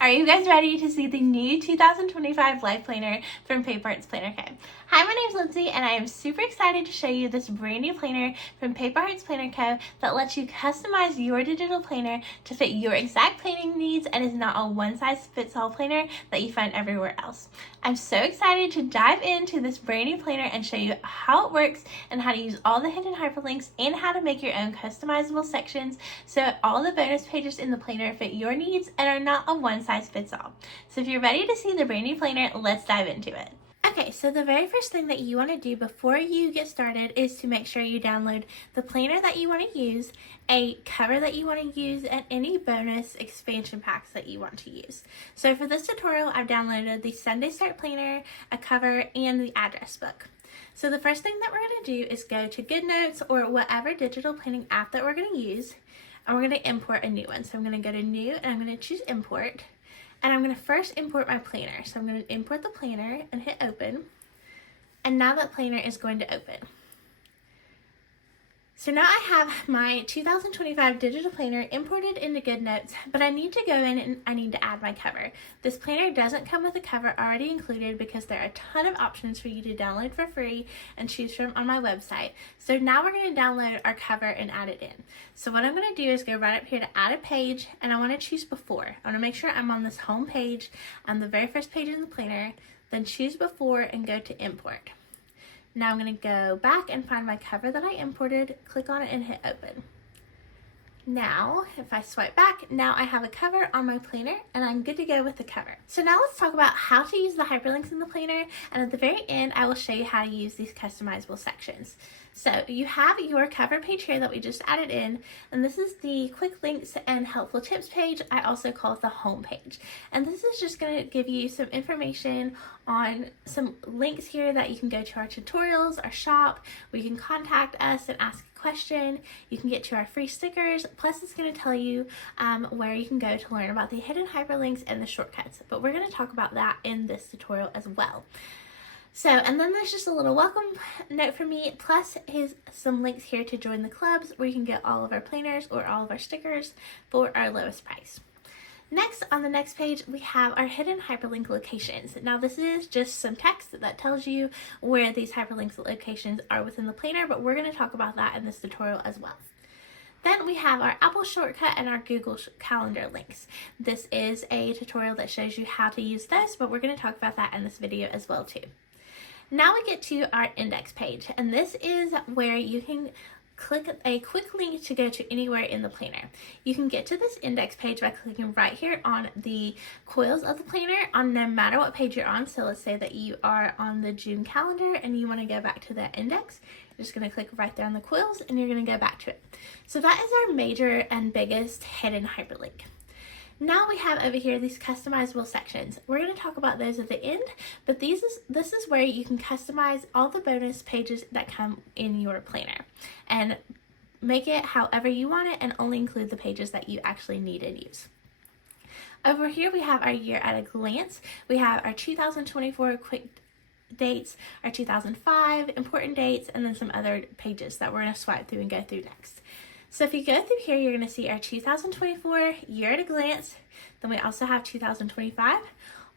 Are you guys ready to see the new 2025 Life Planner from Paper Hearts Planner Co? Hi, my name is Lindsay and I am super excited to show you this brand new planner from Paper Hearts Planner Co that lets you customize your digital planner to fit your exact planning needs and is not a one-size-fits-all planner that you find everywhere else. I'm so excited to dive into this brand new planner and show you how it works and how to use all the hidden hyperlinks and how to make your own customizable sections so all the bonus pages in the planner fit your needs and are not a one-size-fits-all. So if you're ready to see the brand new planner, let's dive into it. Okay, so the very first thing that you want to do before you get started is to make sure you download the planner that you want to use, a cover that you want to use, and any bonus expansion packs that you want to use. So for this tutorial, I've downloaded the Sunday Start Planner, a cover, and the address book. So the first thing that we're going to do is go to GoodNotes or whatever digital planning app that we're going to use, and we're going to import a new one. So I'm going to go to New, and I'm going to choose Import. And I'm going to first import my planner. So I'm going to import the planner and hit open. And now that planner is going to open. So now I have my 2025 digital planner imported into GoodNotes, but I need to go in and I need to add my cover. This planner doesn't come with a cover already included because there are a ton of options for you to download for free and choose from on my website. So now we're going to download our cover and add it in. So what I'm going to do is go right up here to add a page, and I want to choose before. I want to make sure I'm on this home page on the very first page in the planner, then choose before and go to import. Now I'm going to go back and find my cover that I imported, click on it and hit open. Now, if I swipe back, now I have a cover on my planner and I'm good to go with the cover. So now let's talk about how to use the hyperlinks in the planner, and at the very end I will show you how to use these customizable sections. So you have your cover page here that we just added in, and this is the quick links and helpful tips page. I also call it the home page. And this is just going to give you some information on some links here that you can go to our tutorials, our shop, where you can contact us and ask a question. You can get to our free stickers, plus it's going to tell you where you can go to learn about the hidden hyperlinks and the shortcuts. But we're going to talk about that in this tutorial as well. So, and then there's just a little welcome note from me, plus some links here to join the clubs where you can get all of our planners or all of our stickers for our lowest price. Next, on the next page, we have our hidden hyperlink locations. Now, this is just some text that tells you where these hyperlink locations are within the planner, but we're going to talk about that in this tutorial as well. Then we have our Apple shortcut and our Google Calendar links. This is a tutorial that shows you how to use those, but we're going to talk about that in this video as well too. Now we get to our index page, and this is where you can click a quick link to go to anywhere in the planner. You can get to this index page by clicking right here on the coils of the planner on no matter what page you're on. So let's say that you are on the June calendar and you want to go back to that index. You're just going to click right there on the coils and you're going to go back to it. So that is our major and biggest hidden hyperlink. Now we have over here these customizable sections. We're going to talk about those at the end, but this is where you can customize all the bonus pages that come in your planner and make it however you want it and only include the pages that you actually need and use. Over here we have our year at a glance. We have our 2024 quick dates, our 2005 important dates, and then some other pages that we're going to swipe through and go through next. So if you go through here, you're going to see our 2024 year at a glance. Then we also have 2025.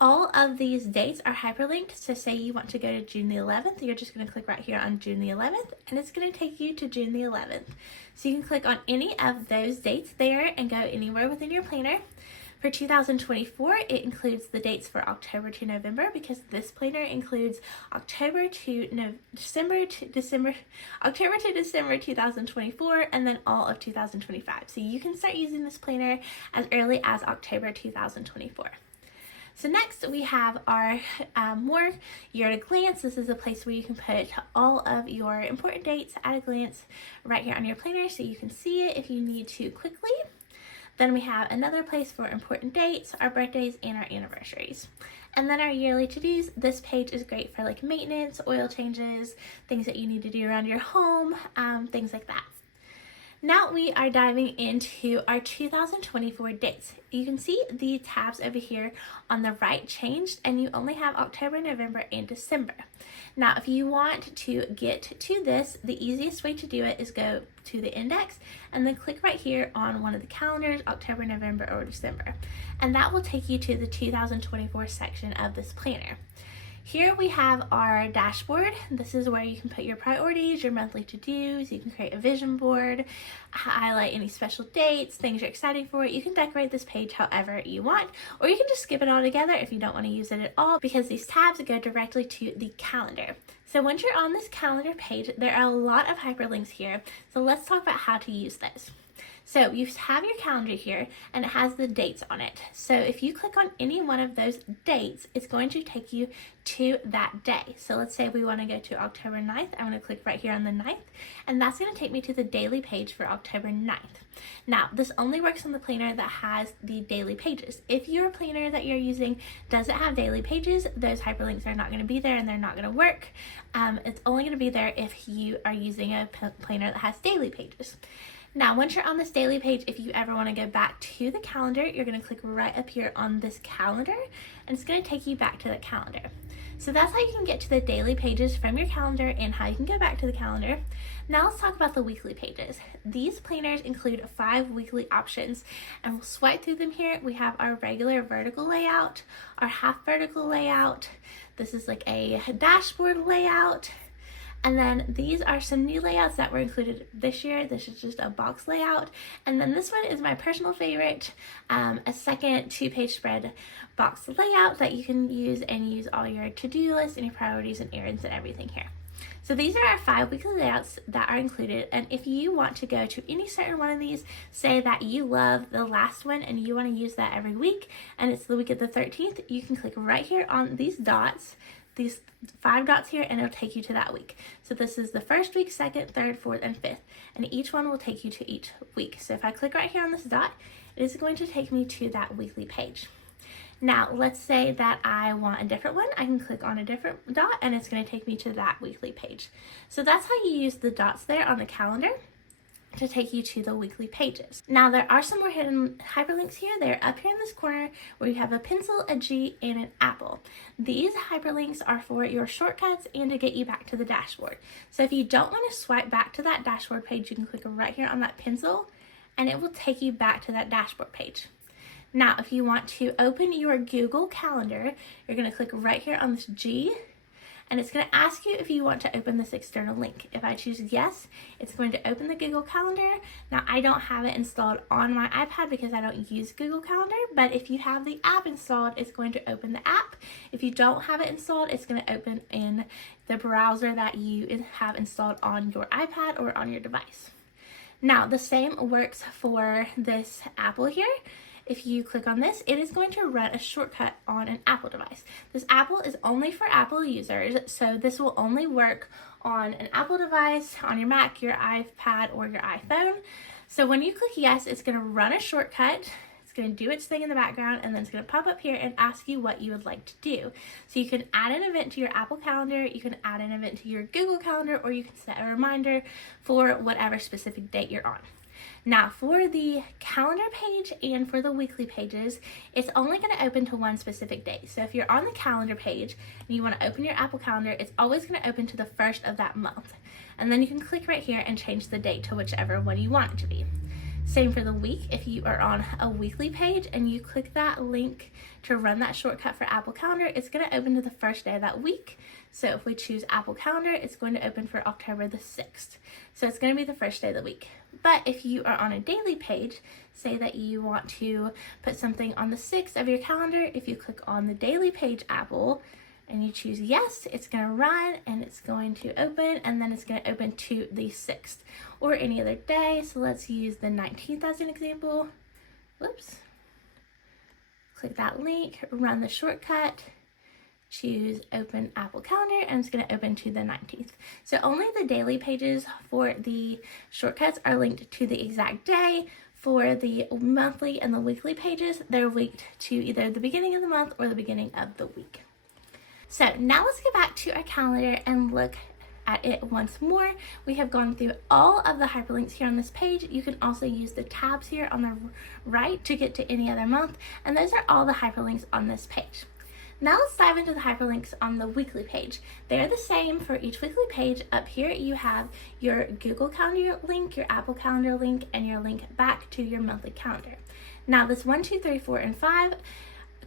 All of these dates are hyperlinked. So say you want to go to June the 11th, you're just going to click right here on June the 11th, and it's going to take you to June the 11th. So you can click on any of those dates there and go anywhere within your planner. For 2024, it includes the dates for October to November because this planner includes October to December 2024 and then all of 2025. So you can start using this planner as early as October 2024. So next we have our more year at a glance. This is a place where you can put all of your important dates at a glance right here on your planner so you can see it if you need to quickly. Then we have another place for important dates, our birthdays, and our anniversaries. And then our yearly to-dos. This page is great for like maintenance, oil changes, things that you need to do around your home, things like that. Now we are diving into our 2024 dates. You can see the tabs over here on the right changed, and you only have October, November, and December. Now, if you want to get to this, the easiest way to do it is go to the index and then click right here on one of the calendars, October, November, or December. And that will take you to the 2024 section of this planner. Here we have our dashboard. This is where you can put your priorities, your monthly to-dos. You can create a vision board, highlight any special dates, things you're excited for. You can decorate this page however you want, or you can just skip it all together if you don't want to use it at all, because these tabs go directly to the calendar. So once you're on this calendar page, there are a lot of hyperlinks here. So let's talk about how to use those. So you have your calendar here, and it has the dates on it. So if you click on any one of those dates, it's going to take you to that day. So let's say we want to go to October 9th. I'm going to click right here on the 9th, and that's going to take me to the daily page for October 9th. Now, this only works on the planner that has the daily pages. If your planner that you're using doesn't have daily pages, those hyperlinks are not going to be there and they're not going to work. It's only going to be there if you are using a planner that has daily pages. Now, once you're on this daily page, if you ever want to go back to the calendar, you're going to click right up here on this calendar, and it's going to take you back to the calendar. So that's how you can get to the daily pages from your calendar and how you can go back to the calendar. Now let's talk about the weekly pages. These planners include 5 weekly options, and we'll swipe through them here. We have our regular vertical layout, our half vertical layout. This is like a dashboard layout. And then these are some new layouts that were included this year. This is just a box layout. And then this one is my personal favorite, a second 2-page spread box layout that you can use and use all your to-do lists and your priorities and errands and everything here. So these are our 5 weekly layouts that are included. And if you want to go to any certain one of these, say that you love the last one and you want to use that every week, and it's the week of the 13th, you can click right here on these dots, these 5 dots here, and it'll take you to that week. So this is the first week, second, third, fourth, and fifth, and each one will take you to each week. So if I click right here on this dot, it is going to take me to that weekly page. Now, let's say that I want a different one. I can click on a different dot, and it's going to take me to that weekly page. So that's how you use the dots there on the calendar to take you to the weekly pages. Now, there are some more hidden hyperlinks here. They're up here in this corner where you have a pencil, a G, and an apple. These hyperlinks are for your shortcuts and to get you back to the dashboard. So if you don't want to swipe back to that dashboard page, you can click right here on that pencil, and it will take you back to that dashboard page. Now, if you want to open your Google Calendar, you're going to click right here on this G, and it's going to ask you if you want to open this external link. If I choose yes, it's going to open the Google Calendar. Now, I don't have it installed on my iPad because I don't use Google Calendar, but if you have the app installed, it's going to open the app. If you don't have it installed, it's going to open in the browser that you have installed on your iPad or on your device. Now, the same works for this Apple here. If you click on this, it is going to run a shortcut on an Apple device. This Apple is only for Apple users, so this will only work on an Apple device, on your Mac, your iPad, or your iPhone. So when you click yes, it's going to run a shortcut. It's going to do its thing in the background, and then it's going to pop up here and ask you what you would like to do. So you can add an event to your Apple Calendar, you can add an event to your Google Calendar, or you can set a reminder for whatever specific date you're on. Now, for the calendar page and for the weekly pages, it's only going to open to one specific day. So if you're on the calendar page and you want to open your Apple Calendar, it's always going to open to the first of that month. And then you can click right here and change the date to whichever one you want it to be. Same for the week. If you are on a weekly page and you click that link to run that shortcut for Apple Calendar, it's going to open to the first day of that week. So if we choose Apple Calendar, it's going to open for October the 6th. So it's going to be the first day of the week. But if you are on a daily page, say that you want to put something on the 6th of your calendar, if you click on the daily page Apple and you choose yes, it's going to run and it's going to open, and then it's going to open to the 6th or any other day. So let's use the 19th as an example. Whoops. Click that link, run the shortcut, choose open Apple Calendar, and it's going to open to the 19th. So only the daily pages for the shortcuts are linked to the exact day. For the monthly and the weekly pages, they're linked to either the beginning of the month or the beginning of the week. So now let's go back to our calendar and look at it once more, we have gone through all of the hyperlinks here on this page. You can also use the tabs here on the right to get to any other month, and those are all the hyperlinks on this page. Now let's dive into the hyperlinks on the weekly page. They're the same for each weekly page. Up here you have your Google Calendar link, your Apple Calendar link, and your link back to your monthly calendar. Now this 1, 2, 3, 4, and 5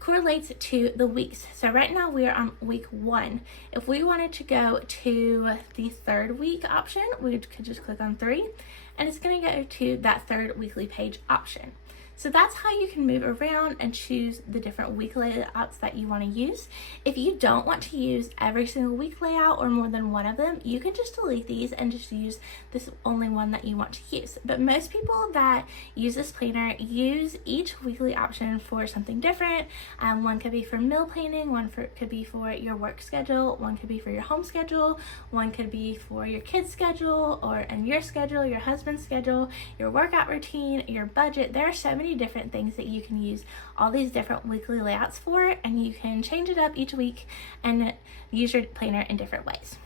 correlates to the weeks. So right now we are on week 1. If we wanted to go to the 3rd week option, we could just click on 3, and it's going to go to that 3rd weekly page option. So that's how you can move around and choose the different week layouts that you want to use. If you don't want to use every single week layout or more than one of them, you can just delete these and just use this only one that you want to use. But most people that use this planner use each weekly option for something different. One could be for meal planning, could be for your work schedule, one could be for your home schedule, one could be for your kids' schedule, and your schedule, your husband's schedule, your workout routine, your budget. There are so many different things that you can use all these different weekly layouts for, and you can change it up each week and use your planner in different ways.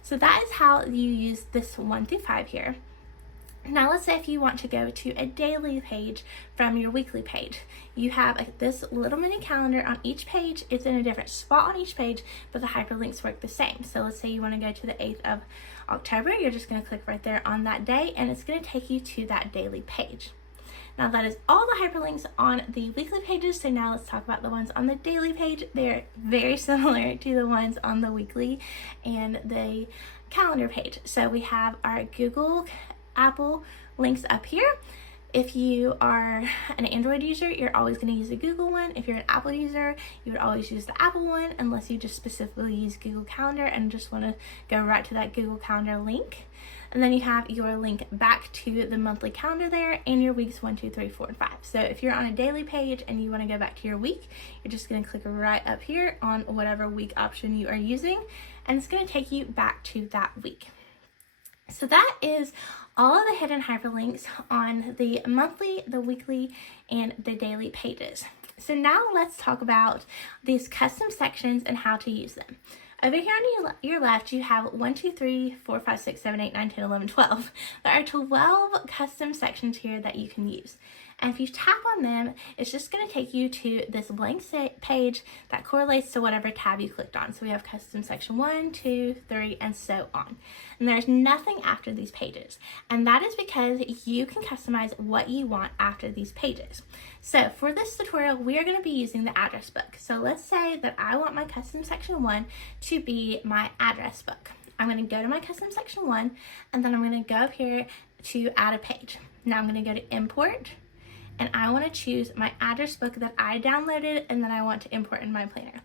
So that is how you use this 1 through 5 here. Now let's say if you want to go to a daily page from your weekly page. You have this little mini calendar on each page. It's in a different spot on each page, but the hyperlinks work the same. So let's say you want to go to the 8th of October. You're just going to click right there on that day, and it's going to take you to that daily page. Now that is all the hyperlinks on the weekly pages, so now let's talk about the ones on the daily page. They're very similar to the ones on the weekly and the calendar page. So we have our Google, Apple links up here. If you are an Android user, you're always going to use the Google one. If you're an Apple user, you would always use the Apple one, unless you just specifically use Google Calendar and just want to go right to that Google Calendar link. And then you have your link back to the monthly calendar there and your weeks 1, 2, 3, 4, and 5. So if you're on a daily page and you want to go back to your week, you're just going to click right up here on whatever week option you are using, and it's going to take you back to that week. So that is all of the hidden hyperlinks on the monthly, the weekly, and the daily pages. So now let's talk about these custom sections and how to use them. Over here on your left, you have 1, 2, 3, 4, 5, 6, 7, 8, 9, 10, 11, 12. There are 12 custom sections here that you can use. And if you tap on them, it's just going to take you to this blank page that correlates to whatever tab you clicked on. So we have custom section 1, 2, 3, and so on. And there's nothing after these pages. And that is because you can customize what you want after these pages. So for this tutorial, we are going to be using the address book. So let's say that I want my custom section 1 to be my address book. I'm going to go to my custom section 1, and then I'm going to go up here to add a page. Now I'm going to go to import, and I want to choose my address book that I downloaded and that I want to import in my planner.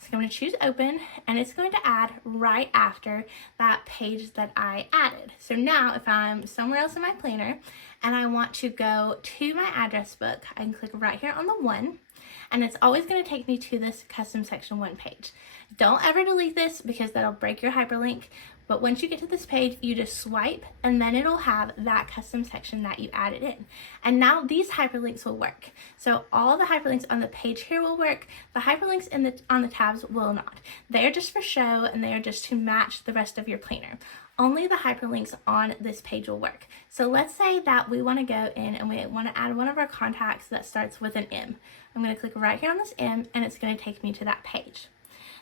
So I'm going to choose open, and it's going to add right after that page that I added. So now if I'm somewhere else in my planner and I want to go to my address book, I can click right here on the 1, and it's always going to take me to this custom section 1 page. Don't ever delete this because that'll break your hyperlink. But once you get to this page, you just swipe, and then it'll have that custom section that you added in. And now these hyperlinks will work. So all the hyperlinks on the page here will work. The hyperlinks on the tabs will not. They are just for show, and they are just to match the rest of your planner. Only the hyperlinks on this page will work. So let's say that we want to go in and we want to add one of our contacts that starts with an M. I'm going to click right here on this M, and it's going to take me to that page.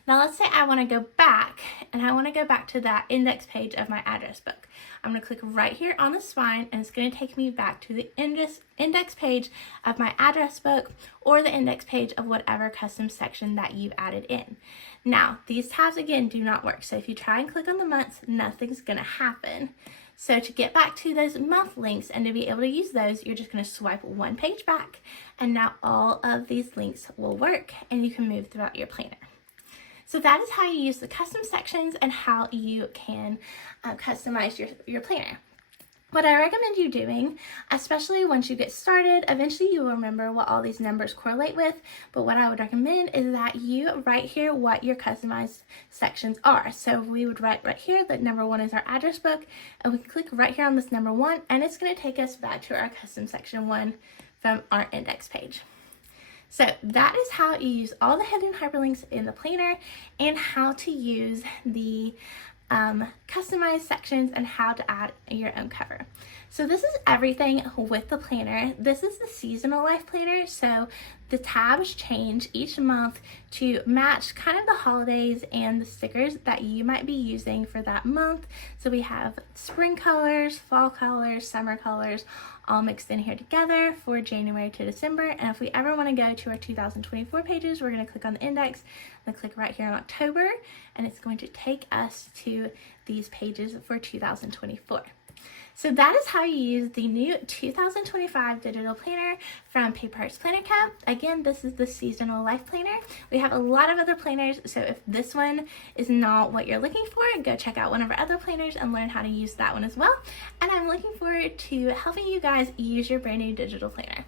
Now let's say I want to go back, and I want to go back to that index page of my address book. I'm going to click right here on the spine, and it's going to take me back to the index page of my address book, or the index page of whatever custom section that you've added in. Now these tabs again do not work, so if you try and click on the months, nothing's going to happen. So to get back to those month links and to be able to use those, you're just going to swipe one page back, and now all of these links will work, and you can move throughout your planner. So that is how you use the custom sections and how you can customize your planner. What I recommend you doing, especially once you get started, eventually you will remember what all these numbers correlate with, but what I would recommend is that you write here what your customized sections are. So we would write right here that number 1 is our address book, and we can click right here on this number 1, and it's going to take us back to our custom section 1 from our index page. So that is how you use all the hidden hyperlinks in the planner and how to use the customized sections, and how to add your own cover. So this is everything with the planner. This is the seasonal life planner, so the tabs change each month to match kind of the holidays and the stickers that you might be using for that month. So we have spring colors, fall colors, summer colors, all mixed in here together for January to December. And if we ever want to go to our 2024 pages, we're going to click on the index and click right here on October, and it's going to take us to these pages for 2024. So that is how you use the new 2025 digital planner from Paper Hearts Planner Co. Again, this is the seasonal life planner. We have a lot of other planners, so if this one is not what you're looking for, go check out one of our other planners and learn how to use that one as well. And I'm looking forward to helping you guys use your brand new digital planner.